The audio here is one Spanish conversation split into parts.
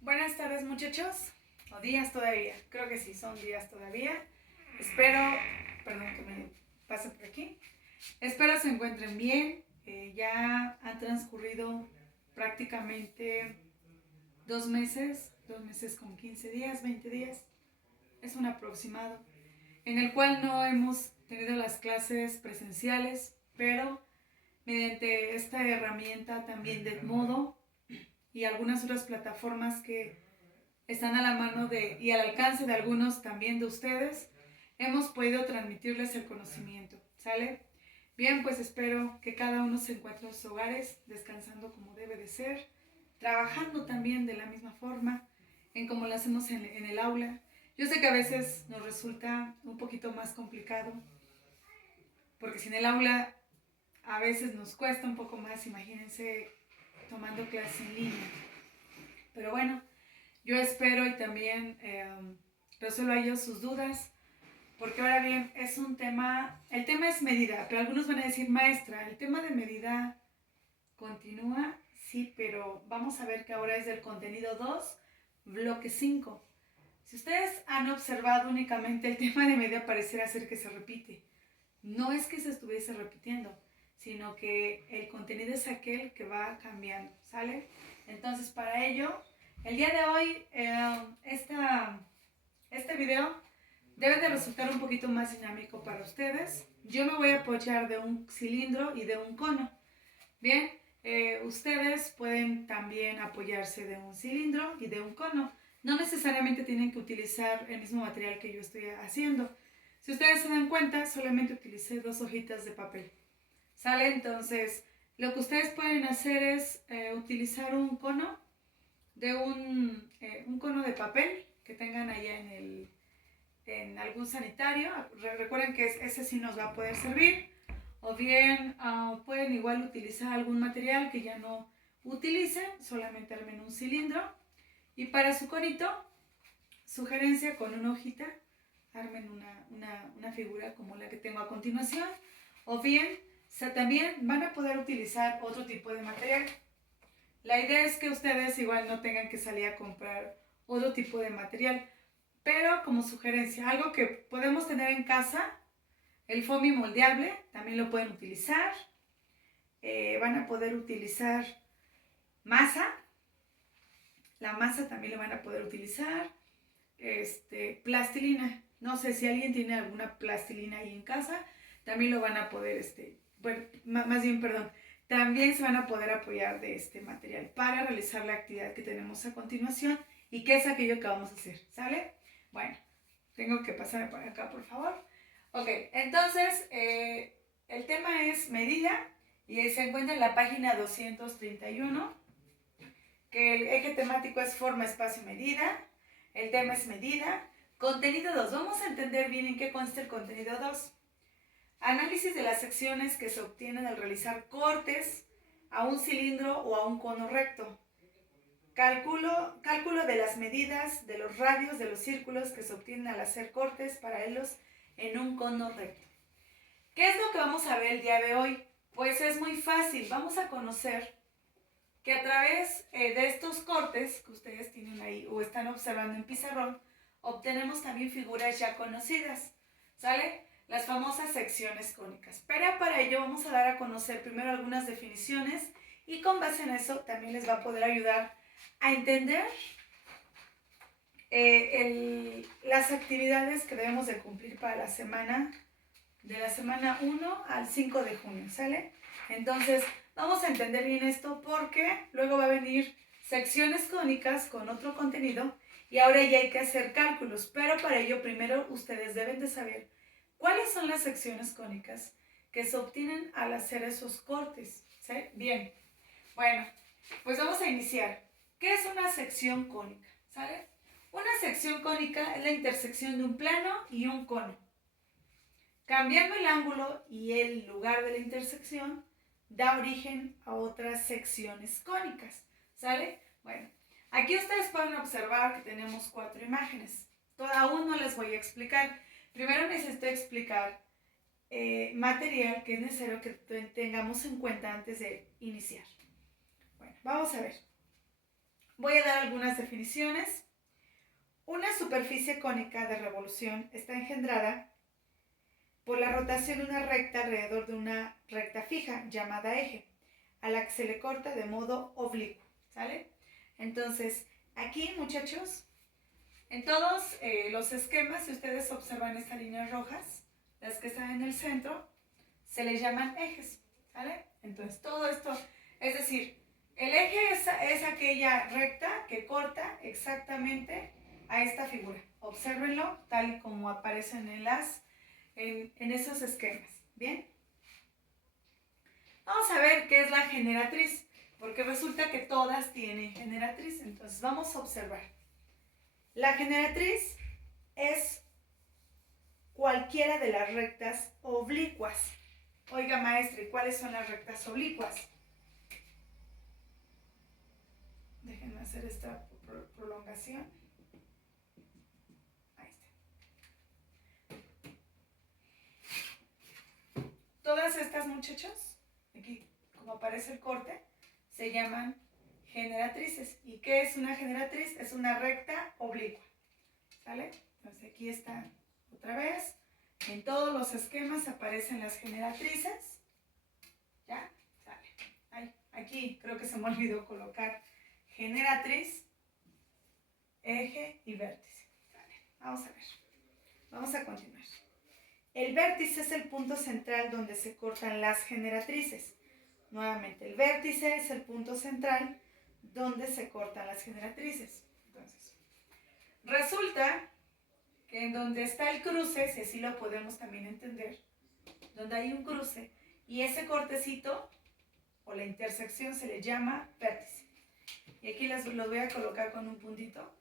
Buenas tardes muchachos, o días todavía, creo que sí, son días todavía. Espero, perdón que me pase por aquí, espero se encuentren bien. Ya han transcurrido prácticamente 2 meses con 15 días, 20 días, es un aproximado, en el cual no hemos tenido las clases presenciales, pero mediante esta herramienta también de Edmodo y algunas otras plataformas que están a la mano y al alcance de algunos también de ustedes, hemos podido transmitirles el conocimiento, ¿sale? Bien, pues espero que cada uno se encuentre en sus hogares, descansando como debe de ser, trabajando también de la misma forma, en como lo hacemos en el aula. Yo sé que a veces nos resulta un poquito más complicado, porque si en el aula a veces nos cuesta un poco más, imagínense tomando clase en línea. Pero bueno, yo espero y también resuelva yo sus dudas, porque ahora bien, es un tema, el tema es medida, pero algunos van a decir, maestra, el tema de medida continúa, sí, pero vamos a ver que ahora es del contenido 2 bloque 5. Si ustedes han observado únicamente el tema de medida pareciera ser que se repite. No es que se estuviese repitiendo, sino que el contenido es aquel que va cambiando, ¿sale? Entonces, para ello, el día de hoy, este video debe de resultar un poquito más dinámico para ustedes. Yo me voy a apoyar de un cilindro y de un cono. Bien, ustedes pueden también apoyarse de un cilindro y de un cono. No necesariamente tienen que utilizar el mismo material que yo estoy haciendo. Si ustedes se dan cuenta, solamente utilicé 2 hojitas de papel. ¿Sale? Entonces, lo que ustedes pueden hacer es utilizar un cono un cono de papel que tengan allá en algún sanitario. Recuerden que ese sí nos va a poder servir. O bien pueden igual utilizar algún material que ya no utilicen, solamente armen un cilindro. Y para su conito, sugerencia con una hojita, armen una figura como la que tengo a continuación. O bien, también van a poder utilizar otro tipo de material. La idea es que ustedes igual no tengan que salir a comprar otro tipo de material. Pero como sugerencia, algo que podemos tener en casa, el foamy moldeable, también lo pueden utilizar. Van a poder utilizar masa. La masa también lo van a poder utilizar. Plastilina. No sé si alguien tiene alguna plastilina ahí en casa. También lo van a poder, bueno, más bien, perdón. También se van a poder apoyar de este material para realizar la actividad que tenemos a continuación y que es aquello que vamos a hacer, ¿sale? Bueno, tengo que pasar por acá, por favor. Ok, entonces, el tema es medida y se encuentra en la página 231, que el eje temático es forma, espacio y medida. El tema es medida. Contenido 2. Vamos a entender bien en qué consta el contenido 2. Análisis de las secciones que se obtienen al realizar cortes a un cilindro o a un cono recto. Cálculo de las medidas de los radios de los círculos que se obtienen al hacer cortes paralelos en un cono recto. ¿Qué es lo que vamos a ver el día de hoy? Pues es muy fácil. Vamos a conocer que a través de estos cortes que ustedes tienen ahí o están observando en pizarrón, obtenemos también figuras ya conocidas, ¿sale? Las famosas secciones cónicas. Pero para ello vamos a dar a conocer primero algunas definiciones y con base en eso también les va a poder ayudar a entender las actividades que debemos de cumplir para la semana, de la semana 1 al 5 de junio, ¿sale? Entonces, vamos a entender bien esto porque luego va a venir secciones cónicas con otro contenido y ahora ya hay que hacer cálculos, pero para ello primero ustedes deben de saber cuáles son las secciones cónicas que se obtienen al hacer esos cortes, ¿sí? Bien, bueno, pues vamos a iniciar. ¿Qué es una sección cónica? ¿Sale? Una sección cónica es la intersección de un plano y un cono. Cambiando el ángulo y el lugar de la intersección, da origen a otras secciones cónicas, ¿sale? Bueno, aquí ustedes pueden observar que tenemos 4 imágenes. Aún no les voy a explicar. Primero necesito explicar material que es necesario que tengamos en cuenta antes de iniciar. Bueno, vamos a ver. Voy a dar algunas definiciones. Una superficie cónica de revolución está engendrada por la rotación de una recta alrededor de una recta fija llamada eje, a la que se le corta de modo oblicuo, ¿sale? Entonces, aquí, muchachos, en todos los esquemas, si ustedes observan estas líneas rojas, las que están en el centro, se les llaman ejes, ¿sale? Entonces, todo esto, es decir, el eje es aquella recta que corta exactamente a esta figura. Obsérvenlo tal y como aparecen en esos esquemas. ¿Bien? Vamos a ver qué es la generatriz, porque resulta que todas tienen generatriz. Entonces vamos a observar. La generatriz es cualquiera de las rectas oblicuas. Oiga, maestra, ¿y cuáles son las rectas oblicuas? Déjenme hacer esta prolongación. Ahí está. Todas estas, muchachos, aquí como aparece el corte, se llaman generatrices. ¿Y qué es una generatriz? Es una recta oblicua. ¿Sale? Entonces aquí está otra vez. En todos los esquemas aparecen las generatrices. ¿Ya? Sale. Ay, aquí creo que se me olvidó colocar generatriz, eje y vértice. Vale, vamos a ver. Vamos a continuar. El vértice es el punto central donde se cortan las generatrices. Nuevamente, el vértice es el punto central donde se cortan las generatrices. Entonces, resulta que en donde está el cruce, si así lo podemos también entender, donde hay un cruce y ese cortecito o la intersección se le llama vértice. Y aquí los voy a colocar con un puntito.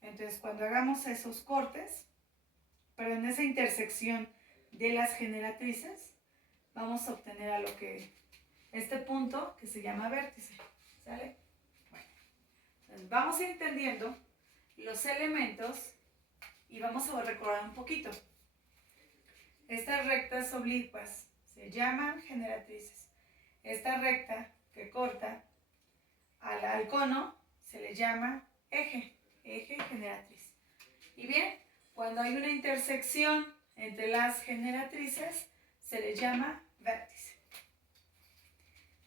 Entonces, cuando hagamos esos cortes, pero en esa intersección de las generatrices, vamos a obtener a lo que este punto que se llama vértice. ¿Sale? Bueno, entonces vamos a ir entendiendo los elementos y vamos a recordar un poquito. Estas rectas oblicuas se llaman generatrices. Esta recta que corta al cono se le llama eje generatriz. Y bien, cuando hay una intersección entre las generatrices, se le llama vértice.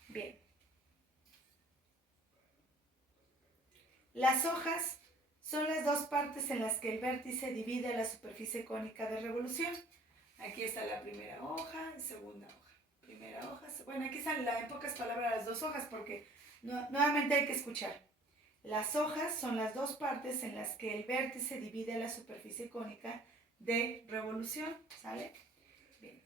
Bien. Las hojas son las dos partes en las que el vértice divide la superficie cónica de revolución. Aquí está la primera hoja, segunda hoja. Primera hoja, bueno, aquí están en pocas palabras las dos hojas porque nuevamente hay que escuchar. Las hojas son las dos partes en las que el vértice divide la superficie cónica de revolución, ¿sale? Bien.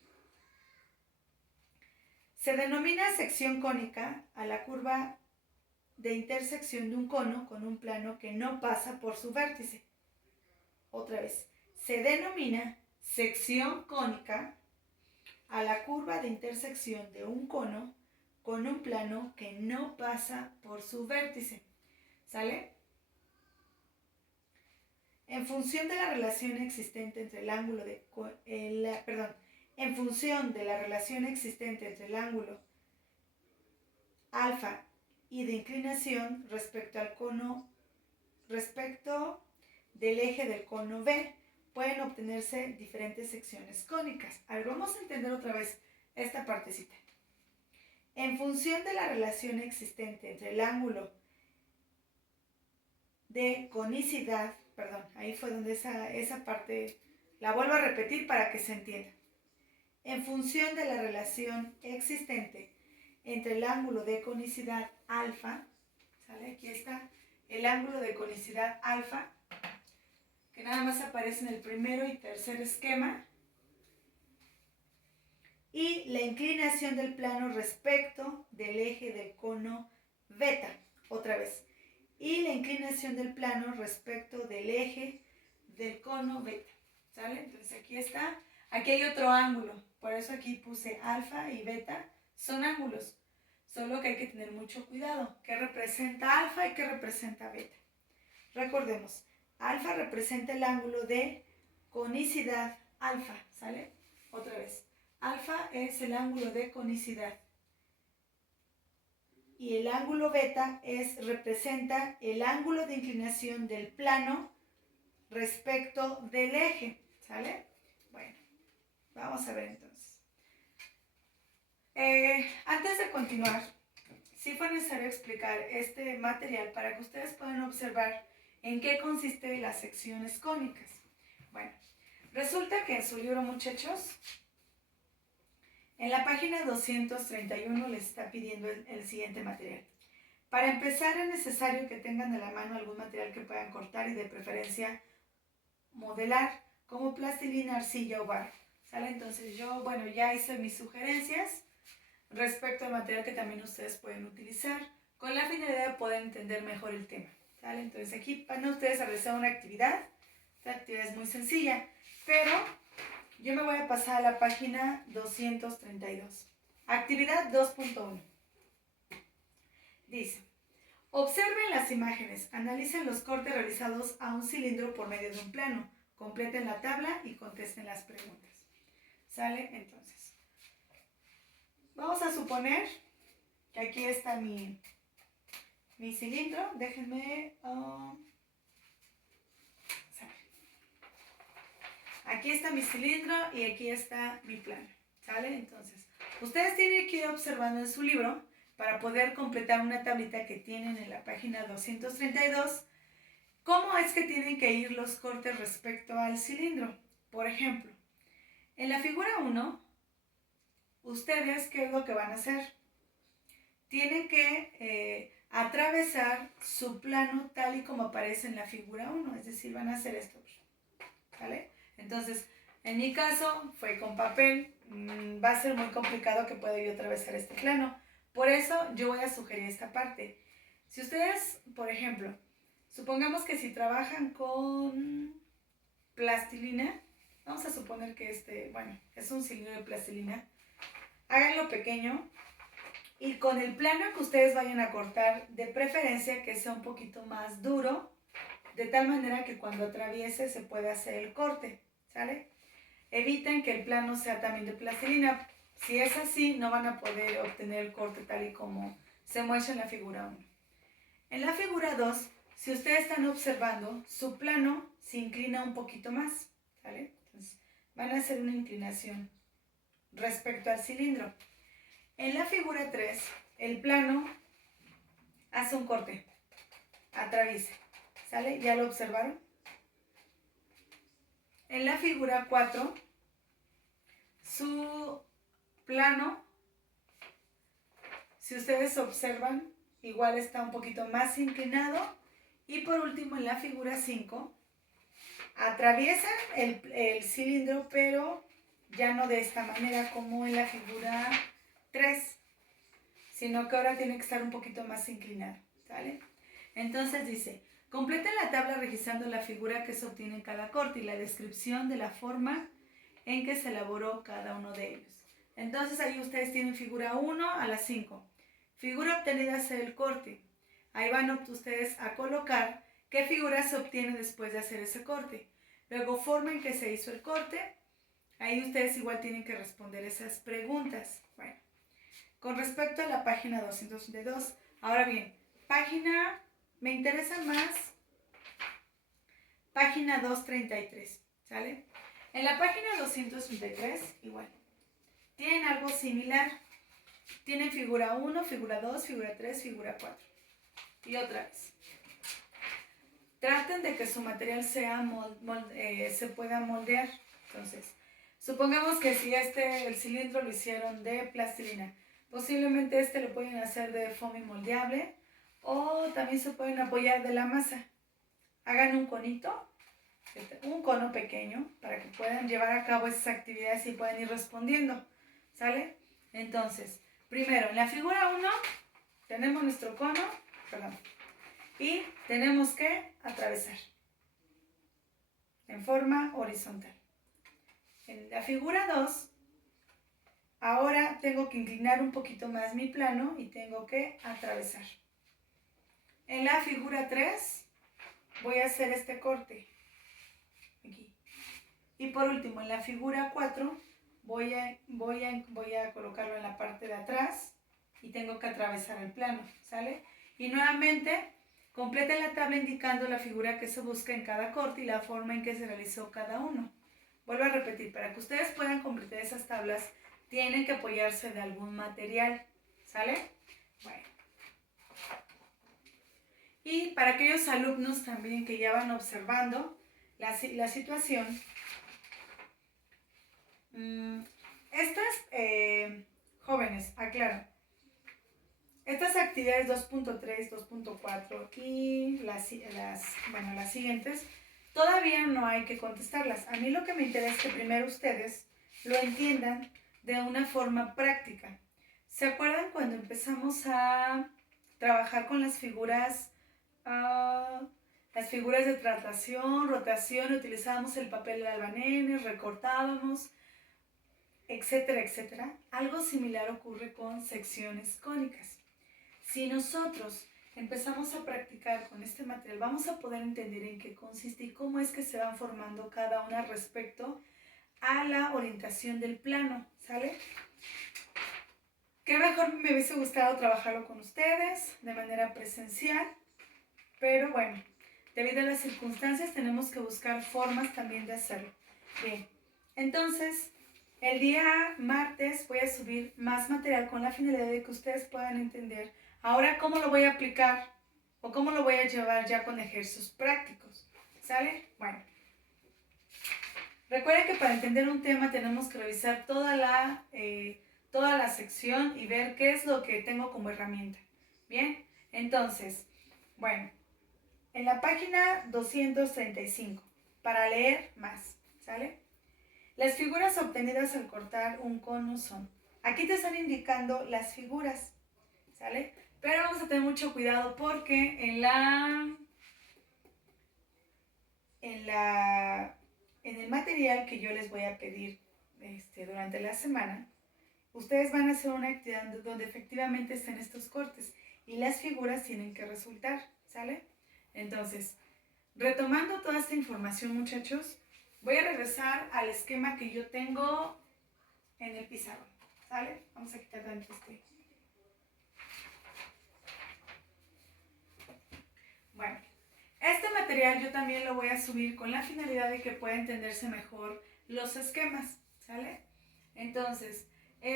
Se denomina sección cónica a la curva de intersección de un cono con un plano que no pasa por su vértice. Otra vez, se denomina sección cónica a la curva de intersección de un cono con un plano que no pasa por su vértice. ¿Sale? En función de la relación existente entre el ángulo en función de la relación existente entre el ángulo alfa y de inclinación respecto del eje del cono B, pueden obtenerse diferentes secciones cónicas. A ver, vamos a entender otra vez esta partecita. En función de la relación existente entre el ángulo de conicidad, ahí fue donde esa parte la vuelvo a repetir para que se entienda. En función de la relación existente entre el ángulo de conicidad alfa, ¿sale? Aquí está el ángulo de conicidad alfa, que nada más aparece en el primero y tercer esquema, y la inclinación del plano respecto del eje del cono beta, otra vez, y la inclinación del plano respecto del eje del cono beta, ¿sale? Entonces aquí está, aquí hay otro ángulo, por eso aquí puse alfa y beta, son ángulos, solo que hay que tener mucho cuidado, ¿qué representa alfa y qué representa beta? Recordemos, alfa representa el ángulo de conicidad alfa, ¿sale? Otra vez, alfa es el ángulo de conicidad. y el ángulo beta representa el ángulo de inclinación del plano respecto del eje, ¿sale? Bueno, vamos a ver entonces. Antes de continuar, sí fue necesario explicar este material para que ustedes puedan observar en qué consiste las secciones cónicas. Bueno, resulta que en su libro, muchachos, en la página 231 les está pidiendo el siguiente material. Para empezar, es necesario que tengan a la mano algún material que puedan cortar y de preferencia modelar, como plastilina, arcilla o barro, ¿sale? Entonces yo, bueno, ya hice mis sugerencias respecto al material que también ustedes pueden utilizar con la finalidad de poder entender mejor el tema, ¿sale? Entonces aquí van a ustedes a realizar una actividad. Esta actividad es muy sencilla, pero yo me voy a pasar a la página 232. Actividad 2.1. Dice: observen las imágenes, analicen los cortes realizados a un cilindro por medio de un plano, completen la tabla y contesten las preguntas. ¿Sale? Entonces, vamos a suponer que aquí está mi cilindro. Déjenme... aquí está mi cilindro y aquí está mi plano. ¿Sale? Entonces, ustedes tienen que ir observando en su libro para poder completar una tablita que tienen en la página 232, cómo es que tienen que ir los cortes respecto al cilindro. Por ejemplo, en la figura 1, ustedes, ¿qué es lo que van a hacer? Tienen que atravesar su plano tal y como aparece en la figura 1, es decir, van a hacer esto, ¿vale? Entonces, en mi caso, fue con papel, va a ser muy complicado que pueda yo atravesar este plano. Por eso yo voy a sugerir esta parte. Si ustedes, por ejemplo, supongamos que si trabajan con plastilina, vamos a suponer que es un cilindro de plastilina, háganlo pequeño y con el plano que ustedes vayan a cortar, de preferencia que sea un poquito más duro, de tal manera que cuando atraviese se pueda hacer el corte, ¿sale? Eviten que el plano sea también de plastilina. Si es así, no van a poder obtener el corte tal y como se muestra en la figura 1. En la figura 2, si ustedes están observando, su plano se inclina un poquito más, ¿sale? Entonces, van a hacer una inclinación respecto al cilindro. En la figura 3, el plano hace un corte, atraviesa, ¿sale? ¿Ya lo observaron? En la figura 4, su plano, si ustedes observan, igual está un poquito más inclinado. Y por último, en la figura 5, atraviesa el cilindro, pero ya no de esta manera como en la figura 3, sino que ahora tiene que estar un poquito más inclinado, ¿sale? Entonces dice: completen la tabla registrando la figura que se obtiene en cada corte y la descripción de la forma en que se elaboró cada uno de ellos. Entonces ahí ustedes tienen figura 1 a la 5. Figura obtenida es el corte. Ahí van ustedes a colocar qué figura se obtiene después de hacer ese corte. Luego, forma en que se hizo el corte. Ahí ustedes igual tienen que responder esas preguntas. Bueno, con respecto a la página 232, ahora bien, me interesa más página 233, ¿sale? En la página 233, igual, tienen algo similar. Tienen figura 1, figura 2, figura 3, figura 4. Y otra vez. Traten de que su material se pueda moldear. Entonces, supongamos que si el cilindro lo hicieron de plastilina, posiblemente lo pueden hacer de foamy moldeable o también se pueden apoyar de la masa. Hagan un conito, un cono pequeño, para que puedan llevar a cabo esas actividades y puedan ir respondiendo, ¿sale? Entonces, primero, en la figura 1 tenemos nuestro cono, y tenemos que atravesar en forma horizontal. En la figura 2, ahora tengo que inclinar un poquito más mi plano y tengo que atravesar. En la figura 3 voy a hacer este corte aquí. Y por último, en la figura 4 voy a colocarlo en la parte de atrás y tengo que atravesar el plano, ¿sale? Y nuevamente, completen la tabla indicando la figura que se busca en cada corte y la forma en que se realizó cada uno. Vuelvo a repetir, para que ustedes puedan completar esas tablas, tienen que apoyarse de algún material, ¿sale? Bueno. Y para aquellos alumnos también que ya van observando la situación, estas jóvenes, aclaro, estas actividades 2.3, 2.4 y las siguientes, todavía no hay que contestarlas. A mí lo que me interesa es que primero ustedes lo entiendan de una forma práctica. ¿Se acuerdan cuando empezamos a trabajar con las figuras de traslación, rotación, utilizábamos el papel de albanenes, recortábamos, etcétera, etcétera? Algo similar ocurre con secciones cónicas. Si nosotros empezamos a practicar con este material, vamos a poder entender en qué consiste y cómo es que se van formando cada una respecto a la orientación del plano, ¿sale? Qué mejor me hubiese gustado trabajarlo con ustedes de manera presencial, pero bueno, debido a las circunstancias tenemos que buscar formas también de hacerlo. Bien, entonces el día martes voy a subir más material con la finalidad de que ustedes puedan entender ahora cómo lo voy a aplicar o cómo lo voy a llevar ya con ejercicios prácticos, ¿sale? Bueno, recuerden que para entender un tema tenemos que revisar toda la sección y ver qué es lo que tengo como herramienta. Bien, entonces, bueno, en la página 235, para leer más, ¿sale? Las figuras obtenidas al cortar un cono son, aquí te están indicando las figuras, ¿sale? Pero vamos a tener mucho cuidado porque en el material que yo les voy a pedir durante la semana, ustedes van a hacer una actividad donde efectivamente estén estos cortes y las figuras tienen que resultar, ¿sale? Entonces, retomando toda esta información, muchachos, voy a regresar al esquema que yo tengo en el pizarrón, ¿sale? Vamos a quitar tanto Bueno, este material yo también lo voy a subir con la finalidad de que pueda entenderse mejor los esquemas, ¿sale? Entonces,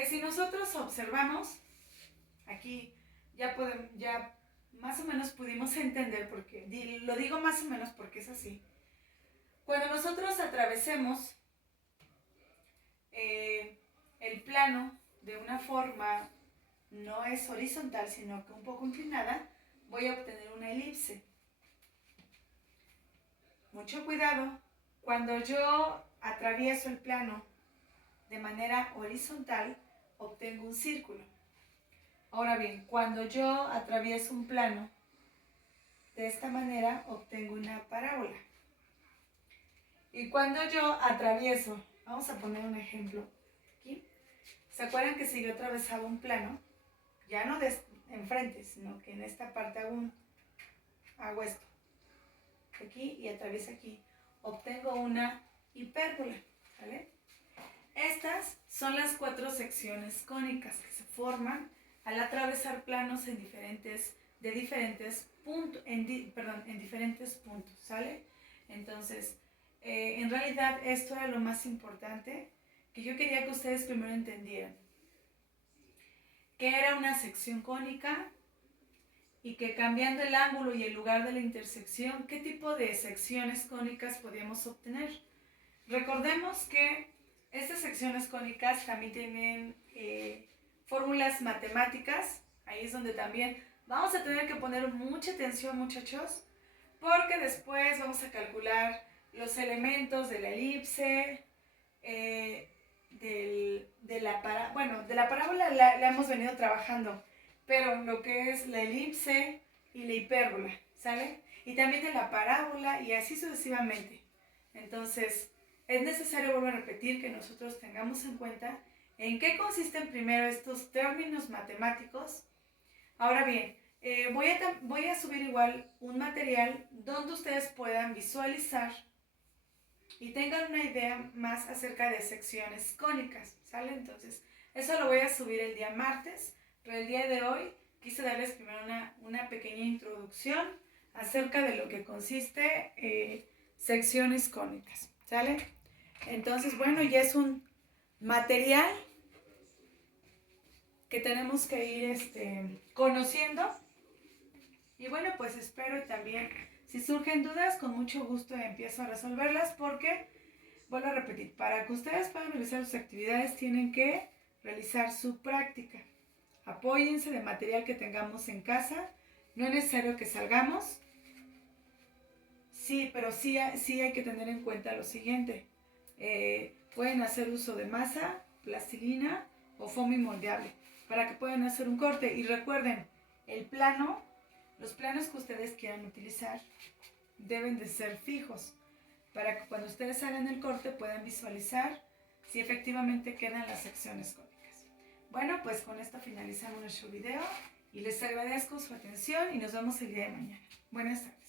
si nosotros observamos, aquí ya más o menos pudimos entender, porque lo digo más o menos porque es así. Cuando nosotros atravesemos el plano de una forma no es horizontal, sino que un poco inclinada, voy a obtener una elipse. Mucho cuidado, cuando yo atravieso el plano de manera horizontal, obtengo un círculo. Ahora bien, cuando yo atravieso un plano de esta manera, obtengo una parábola. Y cuando yo atravieso, vamos a poner un ejemplo aquí. ¿Se acuerdan que si yo atravesaba un plano, ya no de enfrente, sino que en esta parte hago esto, aquí y atravieso aquí, obtengo una hipérbola, ¿vale? Estas son las 4 secciones cónicas que se forman al atravesar planos en diferentes puntos, ¿sale? Entonces, en realidad esto era lo más importante que yo quería que ustedes primero entendieran. ¿Qué era una sección cónica? Y que cambiando el ángulo y el lugar de la intersección, ¿qué tipo de secciones cónicas podíamos obtener? Recordemos que estas secciones cónicas también tienen fórmulas matemáticas. Ahí es donde también vamos a tener que poner mucha atención, muchachos, porque después vamos a calcular los elementos de la elipse, de la parábola la hemos venido trabajando, pero lo que es la elipse y la hipérbola, ¿sale? Y también de la parábola y así sucesivamente. Entonces, es necesario, vuelvo a repetir, que nosotros tengamos en cuenta en qué consisten primero estos términos matemáticos. Ahora bien, voy a subir igual un material donde ustedes puedan visualizar y tengan una idea más acerca de secciones cónicas, ¿sale? Entonces, eso lo voy a subir el día martes Pero el día de hoy quise darles primero una pequeña introducción acerca de lo que consiste secciones cónicas, ¿sale? Entonces, bueno, ya es un material que tenemos que ir conociendo. Y bueno, pues espero también, si surgen dudas, con mucho gusto empiezo a resolverlas porque, vuelvo a repetir, para que ustedes puedan realizar sus actividades tienen que realizar su práctica. Apóyense de material que tengamos en casa, no es necesario que salgamos. Sí, pero sí hay que tener en cuenta lo siguiente. Pueden hacer uso de masa, plastilina o foamy moldeable para que puedan hacer un corte. Y recuerden, los planos que ustedes quieran utilizar deben de ser fijos para que cuando ustedes hagan el corte puedan visualizar si efectivamente quedan las secciones cónicas. Bueno, pues con esto finalizamos nuestro video y les agradezco su atención y nos vemos el día de mañana. Buenas tardes.